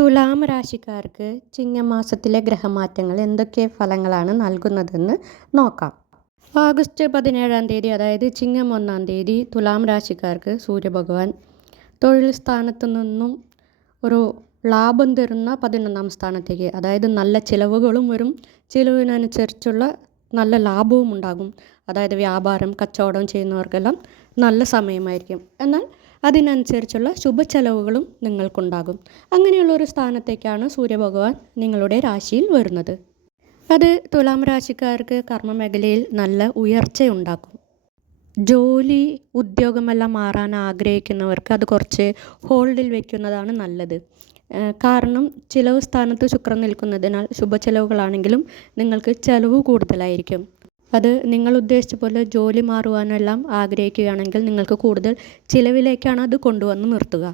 തുലാം രാശിക്കാർക്ക് ചിങ്ങമാസത്തിലെ ഗ്രഹമാറ്റങ്ങൾ എന്തൊക്കെ ഫലങ്ങളാണ് നൽകുന്നതെന്ന് നോക്കാം. ഓഗസ്റ്റ് പതിനേഴാം തീയതി അതായത് ചിങ്ങം ഒന്നാം തീയതി തുലാം രാശിക്കാർക്ക് സൂര്യഭഗവാൻ തൊഴിൽ സ്ഥാനത്തു നിന്നും ഒരു ലാഭം തരുന്ന പതിനൊന്നാം സ്ഥാനത്തേക്ക് അതായത് നല്ല ചിലവുകളും വരും. ചിലവിനനുസരിച്ചുള്ള നല്ല ലാഭവും ഉണ്ടാകും. അതായത് വ്യാപാരം കച്ചവടം ചെയ്യുന്നവർക്കെല്ലാം നല്ല സമയമായിരിക്കും. എന്നാൽ അതിനനുസരിച്ചുള്ള ശുഭച്ചെലവുകളും നിങ്ങൾക്കുണ്ടാകും. അങ്ങനെയുള്ള ഒരു സ്ഥാനത്തേക്കാണ് സൂര്യഭഗവാൻ നിങ്ങളുടെ രാശിയിൽ വരുന്നത്. അത് തുലാം രാശിക്കാർക്ക് കർമ്മമേഖലയിൽ നല്ല ഉയർച്ചയുണ്ടാക്കും. ജോലി ഉദ്യോഗമെല്ലാം മാറാൻ ആഗ്രഹിക്കുന്നവർക്ക് അത് കുറച്ച് ഹോൾഡിൽ വയ്ക്കുന്നതാണ് നല്ലത്. കാരണം ചിലവ് സ്ഥാനത്ത് ശുക്രൻ നിൽക്കുന്നതിനാൽ ശുഭ ചെലവുകളാണെങ്കിലും നിങ്ങൾക്ക് ചിലവ് കൂടുതലായിരിക്കും. അത് നിങ്ങൾ ഉദ്ദേശിച്ച പോലെ ജോലി മാറുവാനെല്ലാം ആഗ്രഹിക്കുകയാണെങ്കിൽ നിങ്ങൾക്ക് കൂടുതൽ ചിലവിലേക്കാണ് അത് കൊണ്ടുവന്ന് നിർത്തുക.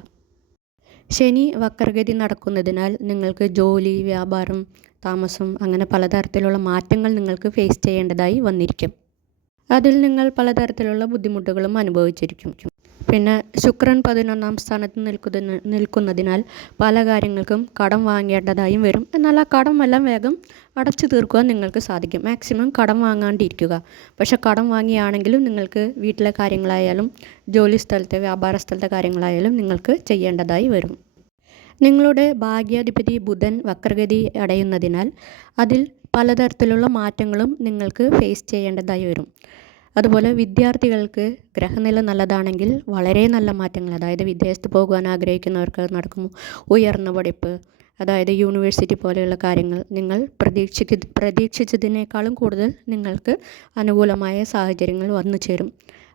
ശനി വക്രഗതി നടക്കുന്നതിനാൽ നിങ്ങൾക്ക് ജോലി വ്യാപാരം താമസം അങ്ങനെ പലതരത്തിലുള്ള മാറ്റങ്ങൾ നിങ്ങൾക്ക് ഫേസ് ചെയ്യേണ്ടതായി വന്നിരിക്കും. അതിൽ നിങ്ങൾ പലതരത്തിലുള്ള ബുദ്ധിമുട്ടുകളും അനുഭവിച്ചിരിക്കും. പിന്നെ ശുക്രൻ പതിനൊന്നാം സ്ഥാനത്ത് നിൽക്കുന്ന നിൽക്കുന്നതിനാൽ പല കാര്യങ്ങൾക്കും കടം വാങ്ങേണ്ടതായും വരും. എന്നാൽ ആ കടം എല്ലാം വേഗം അടച്ചു തീർക്കുവാൻ നിങ്ങൾക്ക് സാധിക്കും. മാക്സിമം കടം വാങ്ങാണ്ടിരിക്കുക. പക്ഷേ കടം വാങ്ങിയാണെങ്കിലും നിങ്ങൾക്ക് വീട്ടിലെ കാര്യങ്ങളായാലും ജോലി സ്ഥലത്തെ വ്യാപാര സ്ഥലത്തെ കാര്യങ്ങളായാലും നിങ്ങൾക്ക് ചെയ്യേണ്ടതായി വരും. നിങ്ങളുടെ ഭാഗ്യാധിപതി ബുധൻ വക്രഗതി അടയുന്നതിനാൽ അതിൽ പലതരത്തിലുള്ള മാറ്റങ്ങളും നിങ്ങൾക്ക് ഫേസ് ചെയ്യേണ്ടതായി വരും. അതുപോലെ വിദ്യാർത്ഥികൾക്ക് ഗ്രഹനില നല്ലതാണെങ്കിൽ വളരെ നല്ല മാറ്റങ്ങൾ അതായത് വിദേശത്ത് പോകുവാൻ ആഗ്രഹിക്കുന്നവർക്ക് നടക്കും ഉയർന്ന പഠിപ്പ് അതായത് യൂണിവേഴ്സിറ്റി പോലെയുള്ള കാര്യങ്ങൾ നിങ്ങൾ പ്രതീക്ഷിക്ക പ്രതീക്ഷിച്ചതിനേക്കാളും കൂടുതൽ നിങ്ങൾക്ക് അനുകൂലമായ സാഹചര്യങ്ങൾ വന്നു ചേരും.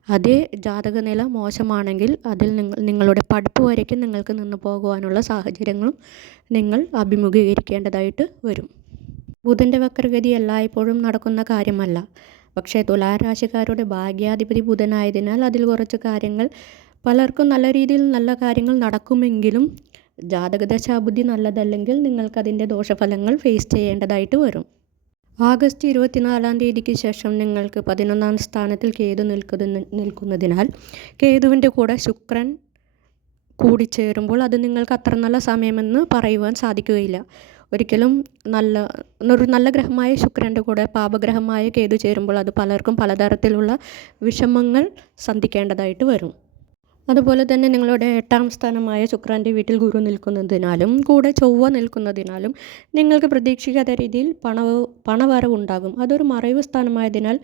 അതേ ജാതകനില മോശമാണെങ്കിൽ അതിൽ നിങ്ങൾ നിങ്ങളുടെ പഠിപ്പ് വരയ്ക്കും നിങ്ങൾക്ക് നിന്ന് പോകുവാനുള്ള സാഹചര്യങ്ങളും നിങ്ങൾ അഭിമുഖീകരിക്കേണ്ടതായിട്ട് വരും. ബുധന്റെ വക്രഗതി എല്ലായ്പ്പോഴും നടക്കുന്ന കാര്യമല്ല. പക്ഷേ തുലാരാശിക്കാരുടെ ഭാഗ്യാധിപതി ബുധനായതിനാൽ അതിൽ കുറച്ച് കാര്യങ്ങൾ പലർക്കും നല്ല രീതിയിൽ നല്ല കാര്യങ്ങൾ നടക്കുമെങ്കിലും ജാതകദശാബുദ്ധി നല്ലതല്ലെങ്കിൽ നിങ്ങൾക്കതിന്റെ ദോഷഫലങ്ങൾ ഫേസ് ചെയ്യേണ്ടതായിട്ട് വരും. ആഗസ്റ്റ് ഇരുപത്തിനാലാം തീയതിക്ക് ശേഷം നിങ്ങൾക്ക് പതിനൊന്നാം സ്ഥാനത്തിൽ കേതു നിൽക്കുന്ന നിൽക്കുന്നതിനാൽ കേതുവിന്റെ കൂടെ ശുക്രൻ കൂടിച്ചേരുമ്പോൾ അത് നിങ്ങൾക്ക് അത്ര നല്ല സമയമെന്ന് പറയുവാൻ സാധിക്കുകയില്ല. ഒരിക്കലും നല്ല ഒരു നല്ല ഗ്രഹമായ ശുക്രന്റെ കൂടെ പാപഗ്രഹമായ കേതു ചേരുമ്പോൾ അത് പലർക്കും പലതരത്തിലുള്ള വിഷമങ്ങൾ സന്ധിക്കേണ്ടതായിട്ട് വരും. അതുപോലെ തന്നെ നിങ്ങളുടെ എട്ടാം സ്ഥാനമായ ശുക്രന്റെ വീട്ടിൽ ഗുരു നിൽക്കുന്നതിനാലും കൂടെ ചൊവ്വ നിൽക്കുന്നതിനാലും നിങ്ങൾക്ക് പ്രതീക്ഷിക്കാത്ത രീതിയിൽ പണവ് പണവരവ് ഉണ്ടാകും. അതൊരു മറവ് സ്ഥാനമായതിനാൽ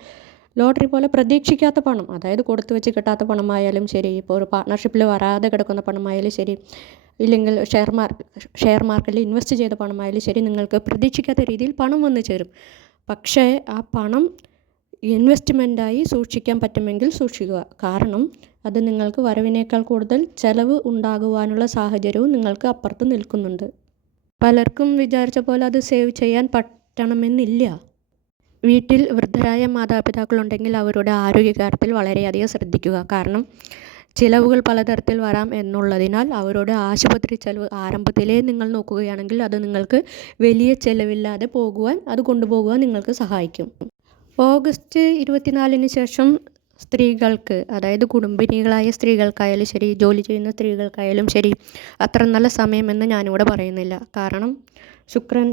ലോട്ടറി പോലെ പ്രതീക്ഷിക്കാത്ത പണം അതായത് കൊടുത്തു വെച്ച് കിട്ടാത്ത പണമായാലും ശരി ഇപ്പോൾ ഒരു പാർട്ട്ണർഷിപ്പിൽ വരാതെ കിടക്കുന്ന പണമായാലും ശരി ഇല്ലെങ്കിൽ ഷെയർ മാർക്ക് ഷെയർ മാർക്കറ്റിൽ ഇൻവെസ്റ്റ് ചെയ്ത പണമായാലും ശരി നിങ്ങൾക്ക് പ്രതീക്ഷിക്കാത്ത രീതിയിൽ പണം വന്നു ചേരും. പക്ഷേ ആ പണം ഇൻവെസ്റ്റ്മെന്റായി സൂക്ഷിക്കാൻ പറ്റുമെങ്കിൽ സൂക്ഷിക്കുക. കാരണം അത് നിങ്ങൾക്ക് വരവിനേക്കാൾ കൂടുതൽ ചെലവ് ഉണ്ടാകുവാനുള്ള സാഹചര്യവും നിങ്ങൾക്ക് അപ്പുറത്ത് നിൽക്കുന്നുണ്ട്. പലർക്കും വിചാരിച്ച പോലെ അത് സേവ് ചെയ്യാൻ പറ്റണമെന്നില്ല. വീട്ടിൽ വൃദ്ധരായ മാതാപിതാക്കളുണ്ടെങ്കിൽ അവരുടെ ആരോഗ്യകാര്യത്തിൽ വളരെയധികം ശ്രദ്ധിക്കുക. കാരണം ചിലവുകൾ പലതരത്തിൽ വരാം എന്നുള്ളതിനാൽ അവരുടെ ആശുപത്രി ചിലവ് ആരംഭത്തിലേ നിങ്ങൾ നോക്കുകയാണെങ്കിൽ അത് നിങ്ങൾക്ക് വലിയ ചിലവില്ലാതെ പോകുവാൻ അത് കൊണ്ടുപോകുവാൻ നിങ്ങൾക്ക് സഹായിക്കും. ഓഗസ്റ്റ് ഇരുപത്തിനാലിന് ശേഷം സ്ത്രീകൾക്ക് അതായത് കുടുംബിനികളായ സ്ത്രീകൾക്കായാലും ശരി ജോലി ചെയ്യുന്ന സ്ത്രീകൾക്കായാലും ശരി അത്ര നല്ല സമയമെന്ന് ഞാനിവിടെ പറയുന്നില്ല. കാരണം ശുക്രൻ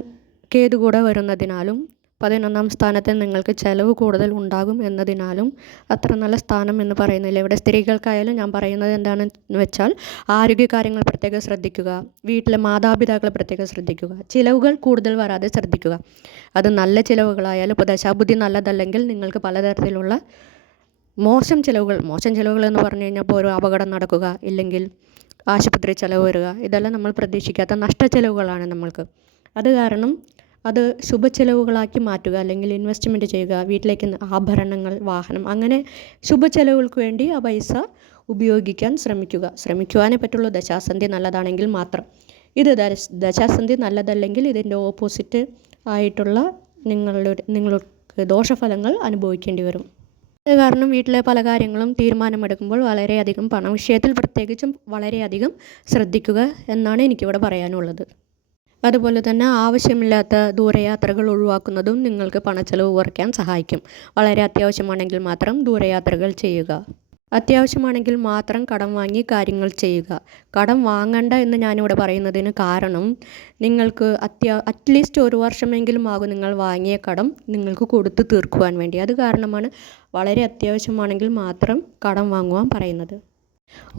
കേതു കൂടെ വരുന്നതിനാലും പതിനൊന്നാം സ്ഥാനത്ത് നിങ്ങൾക്ക് ചിലവ് കൂടുതൽ ഉണ്ടാകും എന്നതിനാലും അത്ര നല്ല സ്ഥാനം എന്ന് പറയുന്നില്ല. ഇവിടെ സ്ത്രീകൾക്കായാലും ഞാൻ പറയുന്നത് എന്താണെന്ന് വെച്ചാൽ ആരോഗ്യകാര്യങ്ങൾ പ്രത്യേകം ശ്രദ്ധിക്കുക വീട്ടിലെ മാതാപിതാക്കളെ പ്രത്യേകം ശ്രദ്ധിക്കുക ചിലവുകൾ കൂടുതൽ വരാതെ ശ്രദ്ധിക്കുക. അത് നല്ല ചിലവുകളായാലും ഇപ്പോൾ ദശാബുദ്ധി നല്ലതല്ലെങ്കിൽ നിങ്ങൾക്ക് പലതരത്തിലുള്ള മോശം ചിലവുകൾ മോശം ചിലവുകൾ എന്ന് പറഞ്ഞു കഴിഞ്ഞാൽ ഇപ്പോൾ ഒരു അപകടം നടക്കുക ഇല്ലെങ്കിൽ ആശുപത്രി ചിലവ് വരിക ഇതെല്ലാം നമ്മൾ പ്രതീക്ഷിക്കാത്ത നഷ്ട ചിലവുകളാണ് നമ്മൾക്ക്. അത് കാരണം അത് ശുഭചെലവുകളാക്കി മാറ്റുക അല്ലെങ്കിൽ ഇൻവെസ്റ്റ്മെന്റ് ചെയ്യുക വീട്ടിലേക്ക് ആഭരണങ്ങൾ വാഹനം അങ്ങനെ ശുഭചെലവുകൾക്ക് വേണ്ടി ആ പൈസ ഉപയോഗിക്കാൻ ശ്രമിക്കുക. ശ്രമിക്കുവാനേ പറ്റുള്ളൂ ദശാസന്ധി നല്ലതാണെങ്കിൽ മാത്രം. ഇത് ദശാസന്ധി നല്ലതല്ലെങ്കിൽ ഇതിന്റെ ഓപ്പോസിറ്റ് ആയിട്ടുള്ള നിങ്ങളുടെ നിങ്ങൾക്ക് ദോഷഫലങ്ങൾ അനുഭവിക്കേണ്ടി വരും. അത് കാരണം വീട്ടിലെ പല കാര്യങ്ങളും തീരുമാനമെടുക്കുമ്പോൾ വളരെയധികം പണ വിഷയത്തിൽ പ്രത്യേകിച്ചും വളരെയധികം ശ്രദ്ധിക്കുക എന്നാണ് എനിക്കിവിടെ പറയാനുള്ളത്. അതുപോലെ തന്നെ ആവശ്യമില്ലാത്ത ദൂരയാത്രകൾ ഒഴിവാക്കുന്നതും നിങ്ങൾക്ക് പണച്ചെലവ് കുറയ്ക്കാൻ സഹായിക്കും. വളരെ അത്യാവശ്യമാണെങ്കിൽ മാത്രം ദൂരയാത്രകൾ ചെയ്യുക. അത്യാവശ്യമാണെങ്കിൽ മാത്രം കടം വാങ്ങി കാര്യങ്ങൾ ചെയ്യുക. കടം വാങ്ങണ്ട എന്ന് ഞാനിവിടെ പറയുന്നതിന് കാരണം നിങ്ങൾക്ക് അത്യാ അറ്റ്ലീസ്റ്റ് ഒരു വർഷമെങ്കിലും ആകും നിങ്ങൾ വാങ്ങിയ കടം നിങ്ങൾക്ക് കൊടുത്തു തീർക്കുവാൻ വേണ്ടി. അത് കാരണമാണ് വളരെ അത്യാവശ്യമാണെങ്കിൽ മാത്രം കടം വാങ്ങുവാൻ പറയുന്നത്.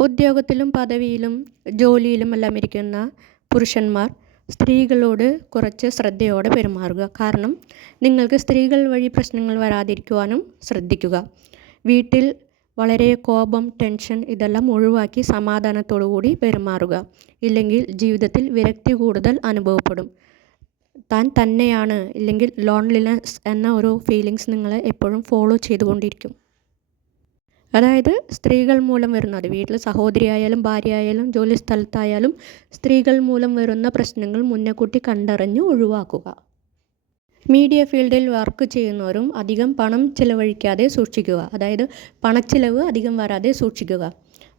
ഉദ്യോഗത്തിലും പദവിയിലും ജോലിയിലും എല്ലാം ഇരിക്കുന്ന പുരുഷന്മാർ സ്ത്രീകളോട് കുറച്ച് ശ്രദ്ധയോടെ പെരുമാറുക. കാരണം നിങ്ങൾക്ക് സ്ത്രീകൾ വഴി പ്രശ്നങ്ങൾ വരാതിരിക്കുവാനും ശ്രദ്ധിക്കുക. വീട്ടിൽ വളരെ കോപം ടെൻഷൻ ഇതെല്ലാം ഒഴിവാക്കി സമാധാനത്തോടു കൂടി പെരുമാറുക. ഇല്ലെങ്കിൽ ജീവിതത്തിൽ വിരക്തി കൂടുതൽ അനുഭവപ്പെടും. താൻ തന്നെയാണ് ഇല്ലെങ്കിൽ ലോൺലിനെസ് എന്ന ഒരു ഫീലിങ്സ് നിങ്ങളെ എപ്പോഴും ഫോളോ ചെയ്തുകൊണ്ടിരിക്കും. അതായത് സ്ത്രീകൾ മൂലം വരുന്നത് വീട്ടിൽ സഹോദരി ആയാലും ഭാര്യ ആയാലും ജോലി സ്ഥലത്തായാലും സ്ത്രീകൾ മൂലം വരുന്ന പ്രശ്നങ്ങൾ മുന്നേക്കൂട്ടി കണ്ടറിഞ്ഞ് ഒഴിവാക്കുക. മീഡിയ ഫീൽഡിൽ വർക്ക് ചെയ്യുന്നവരും അധികം പണം ചിലവഴിക്കാതെ സൂക്ഷിക്കുക. അതായത് പണച്ചിലവ് അധികം വരാതെ സൂക്ഷിക്കുക.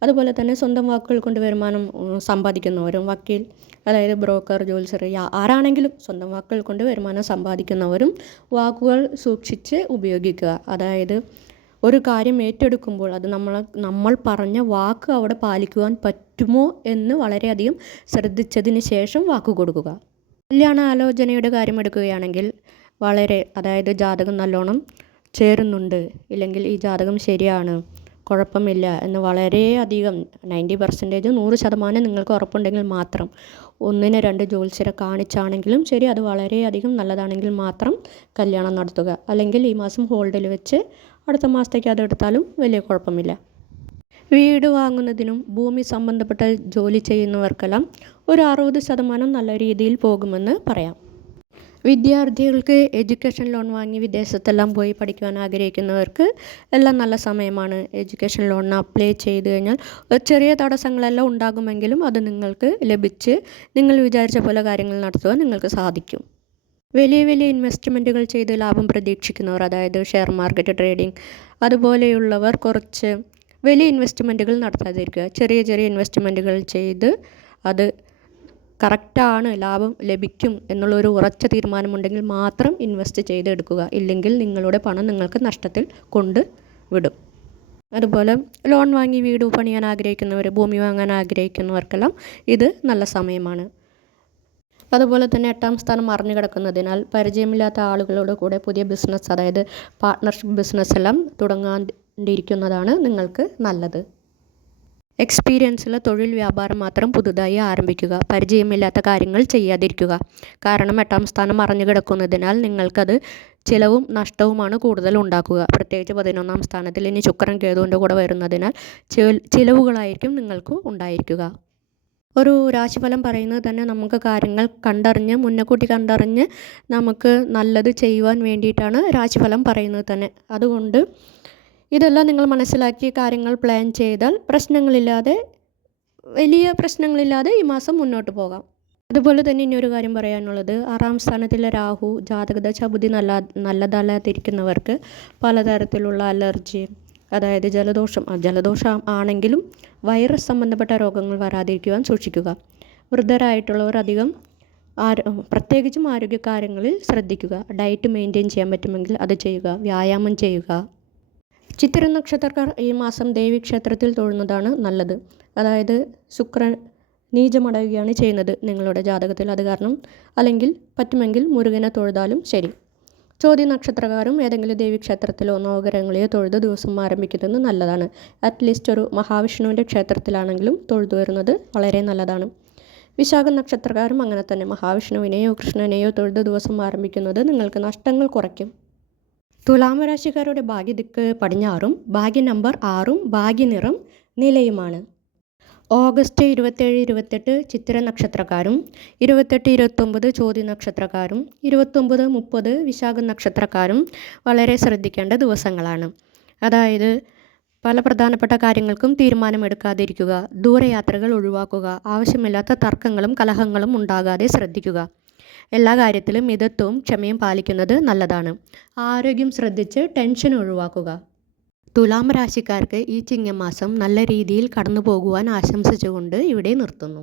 അതുപോലെ തന്നെ സ്വന്തം വാക്കുകൾ കൊണ്ട് വരുമാനം സമ്പാദിക്കുന്നവരും വക്കീൽ അതായത് ബ്രോക്കർ ജോലിസർ ആരാണെങ്കിലും സ്വന്തം വാക്കുകൾ കൊണ്ട് വരുമാനം സമ്പാദിക്കുന്നവരും വാക്കുകൾ സൂക്ഷിച്ച് ഉപയോഗിക്കുക. അതായത് ഒരു കാര്യം ഏറ്റെടുക്കുമ്പോൾ അത് നമ്മൾ നമ്മൾ പറഞ്ഞ വാക്ക് അവിടെ പാലിക്കുവാൻ പറ്റുമോ എന്ന് വളരെയധികം ശ്രദ്ധിച്ചതിന് ശേഷം വാക്ക് കൊടുക്കുക. കല്യാണ ആലോചനയുടെ കാര്യം എടുക്കുകയാണെങ്കിൽ വളരെ അതായത് ജാതകം നല്ലോണം ചേരുന്നുണ്ട് ഇല്ലെങ്കിൽ ഈ ജാതകം ശരിയാണ് കുഴപ്പമില്ല എന്ന് വളരെയധികം നയന്റി പെർസെന്റേജ് നൂറ് ശതമാനം നിങ്ങൾക്ക് ഉറപ്പുണ്ടെങ്കിൽ മാത്രം ഒന്നിന് രണ്ട് ജ്യോത്സ്യരെ കാണിച്ചാണെങ്കിലും ശരി അത് വളരെയധികം നല്ലതാണെങ്കിൽ മാത്രം കല്യാണം നടത്തുക. അല്ലെങ്കിൽ ഈ മാസം ഹോൾഡിൽ വെച്ച് അടുത്ത മാസത്തേക്ക് അതെടുത്താലും വലിയ കുഴപ്പമില്ല. വീട് വാങ്ങുന്നതിനും ഭൂമി സംബന്ധപ്പെട്ട ജോലി ചെയ്യുന്നവർക്കെല്ലാം ഒരു അറുപത് ശതമാനം നല്ല രീതിയിൽ പോകുമെന്ന് പറയാം. വിദ്യാർത്ഥികൾക്ക് എഡ്യൂക്കേഷൻ ലോൺ വാങ്ങി വിദേശത്തെല്ലാം പോയി പഠിക്കുവാൻ ആഗ്രഹിക്കുന്നവർക്ക് എല്ലാം നല്ല സമയമാണ്. എഡ്യൂക്കേഷൻ ലോണിന് അപ്ലൈ ചെയ്ത് കഴിഞ്ഞാൽ ചെറിയ തടസ്സങ്ങളെല്ലാം ഉണ്ടാകുമെങ്കിലും അത് നിങ്ങൾക്ക് ലഭിച്ച് നിങ്ങൾ വിചാരിച്ച പോലെ കാര്യങ്ങൾ നടത്തുവാൻ നിങ്ങൾക്ക് സാധിക്കും. വലിയ വലിയ ഇൻവെസ്റ്റ്മെന്റുകൾ ചെയ്ത് ലാഭം പ്രതീക്ഷിക്കുന്നവർ അതായത് ഷെയർ മാർക്കറ്റ് ട്രേഡിംഗ് അതുപോലെയുള്ളവർ കുറച്ച് വലിയ ഇൻവെസ്റ്റ്മെന്റുകൾ നടത്താതിരിക്കുക. ചെറിയ ചെറിയ ഇൻവെസ്റ്റ്മെന്റുകൾ ചെയ്ത് അത് കറക്റ്റാണ് ലാഭം ലഭിക്കും എന്നുള്ളൊരു ഉറച്ച തീരുമാനമുണ്ടെങ്കിൽ മാത്രം ഇൻവെസ്റ്റ് ചെയ്തെടുക്കുക. ഇല്ലെങ്കിൽ നിങ്ങളുടെ പണം നിങ്ങൾക്ക് നഷ്ടത്തിൽ കൊണ്ട് വിടും. അതുപോലെ ലോൺ വാങ്ങി വീട് പണിയാൻ ആഗ്രഹിക്കുന്നവർ ഭൂമി വാങ്ങാൻ ആഗ്രഹിക്കുന്നവർക്കെല്ലാം ഇത് നല്ല സമയമാണ്. അതുപോലെ തന്നെ എട്ടാം സ്ഥാനം മറിഞ്ഞു കിടക്കുന്നതിനാൽ പരിചയമില്ലാത്ത ആളുകളോട് കൂടെ പുതിയ ബിസിനസ് അതായത് പാർട്ട്ണർഷിപ്പ് ബിസിനസ് എല്ലാം തുടങ്ങാണ്ടിരിക്കുന്നതാണ് നിങ്ങൾക്ക് നല്ലത്. എക്സ്പീരിയൻസുള്ള തൊഴിൽ വ്യാപാരം മാത്രം പുതുതായി ആരംഭിക്കുക പരിചയമില്ലാത്ത കാര്യങ്ങൾ ചെയ്യാതിരിക്കുക. കാരണം എട്ടാം സ്ഥാനം മറിഞ്ഞു കിടക്കുന്നതിനാൽ നിങ്ങൾക്കത് ചിലവും നഷ്ടവുമാണ് കൂടുതൽ ഉണ്ടാക്കുക. പ്രത്യേകിച്ച് പതിനൊന്നാം സ്ഥാനത്തിൽ ഇനി ശുക്രൻ കേതുവിന്റെ കൂടെ വരുന്നതിനാൽ ചിലവുകളായിരിക്കും നിങ്ങൾക്ക് ഉണ്ടായിരിക്കുക. ഒരു രാശിഫലം പറയുന്നത് തന്നെ നമുക്ക് കാര്യങ്ങൾ കണ്ടറിഞ്ഞ് മുന്നക്കൂട്ടി കണ്ടറിഞ്ഞ് നമുക്ക് നല്ലത് ചെയ്യുവാൻ വേണ്ടിയിട്ടാണ് രാശിഫലം പറയുന്നത് തന്നെ. അതുകൊണ്ട് ഇതെല്ലാം നിങ്ങൾ മനസ്സിലാക്കി കാര്യങ്ങൾ പ്ലാൻ ചെയ്താൽ പ്രശ്നങ്ങളില്ലാതെ വലിയ പ്രശ്നങ്ങളില്ലാതെ ഈ മാസം മുന്നോട്ട് പോകാം. അതുപോലെ തന്നെ ഇനി ഒരു കാര്യം പറയാനുള്ളത്. ആറാം സ്ഥാനത്തിലെ രാഹു ജാതകത ചബുദ്ധി നല്ല നല്ലതല്ലാതിരിക്കുന്നവർക്ക് പലതരത്തിലുള്ള അലർജി അതായത് ജലദോഷം ജലദോഷം ആണെങ്കിലും വൈറസ് സംബന്ധപ്പെട്ട രോഗങ്ങൾ വരാതിരിക്കുവാൻ സൂക്ഷിക്കുക. വൃദ്ധരായിട്ടുള്ളവർ അധികം ആരോ പ്രത്യേകിച്ചും ആരോഗ്യകാര്യങ്ങളിൽ ശ്രദ്ധിക്കുക. ഡയറ്റ് മെയിന്റെയിൻ ചെയ്യാൻ പറ്റുമെങ്കിൽ അത് ചെയ്യുക. വ്യായാമം ചെയ്യുക. ചിത്ര നക്ഷത്രക്കാർ ഈ മാസം ദേവീക്ഷേത്രത്തിൽ തൊഴുന്നതാണ് നല്ലത്. അതായത് ശുക്രൻ നീചമടയുകയാണ് ചെയ്യുന്നത് നിങ്ങളുടെ ജാതകത്തിൽ. അത് കാരണം അല്ലെങ്കിൽ പറ്റുമെങ്കിൽ മുരുകനെ തൊഴുതാലും ശരി. ചോദ്യ നക്ഷത്രകാരും ഏതെങ്കിലും ദേവീക്ഷേത്രത്തിലോ നവഗ്രഹങ്ങളെയോ തൊഴുത് ദിവസം ആരംഭിക്കുന്നത് നല്ലതാണ്. അറ്റ്ലീസ്റ്റ് ഒരു മഹാവിഷ്ണുവിന്റെ ക്ഷേത്രത്തിലാണെങ്കിലും തൊഴുതു വരുന്നത് വളരെ നല്ലതാണ്. വിശാഖ നക്ഷത്രകാരും അങ്ങനെ തന്നെ. മഹാവിഷ്ണുവിനെയോ കൃഷ്ണനെയോ തൊഴുത് ദിവസം ആരംഭിക്കുന്നത് നിങ്ങൾക്ക് നഷ്ടങ്ങൾ കുറയ്ക്കും. തുലാമ രാശിക്കാരുടെ ഭാഗ്യദിക്ക് പടിഞ്ഞാറും ഭാഗ്യ നമ്പർ ആറും ഭാഗ്യനിറം നിലയുമാണ്. ഓഗസ്റ്റ് ഇരുപത്തേഴ് ഇരുപത്തെട്ട് ചിത്തിര നക്ഷത്രക്കാരും ഇരുപത്തെട്ട് ഇരുപത്തൊമ്പത് ചോതി നക്ഷത്രക്കാരും ഇരുപത്തൊമ്പത് മുപ്പത് വിശാഖ നക്ഷത്രക്കാരും വളരെ ശ്രദ്ധിക്കേണ്ട ദിവസങ്ങളാണ്. അതായത് പല പ്രധാനപ്പെട്ട കാര്യങ്ങൾക്കും തീരുമാനമെടുക്കാതിരിക്കുക ദൂരയാത്രകൾ ഒഴിവാക്കുക ആവശ്യമില്ലാത്ത തർക്കങ്ങളും കലഹങ്ങളും ഉണ്ടാകാതെ ശ്രദ്ധിക്കുക. എല്ലാ കാര്യത്തിലും മിതത്വവും ക്ഷമയും പാലിക്കുന്നത് നല്ലതാണ്. ആരോഗ്യം ശ്രദ്ധിച്ച് ടെൻഷൻ ഒഴിവാക്കുക. തുലാം രാശിക്കാർക്ക് ഈ ചിങ്ങമാസം നല്ല രീതിയിൽ കടന്നു പോകുവാൻ ആശംസിച്ചുകൊണ്ട് ഇവിടെ നിർത്തുന്നു.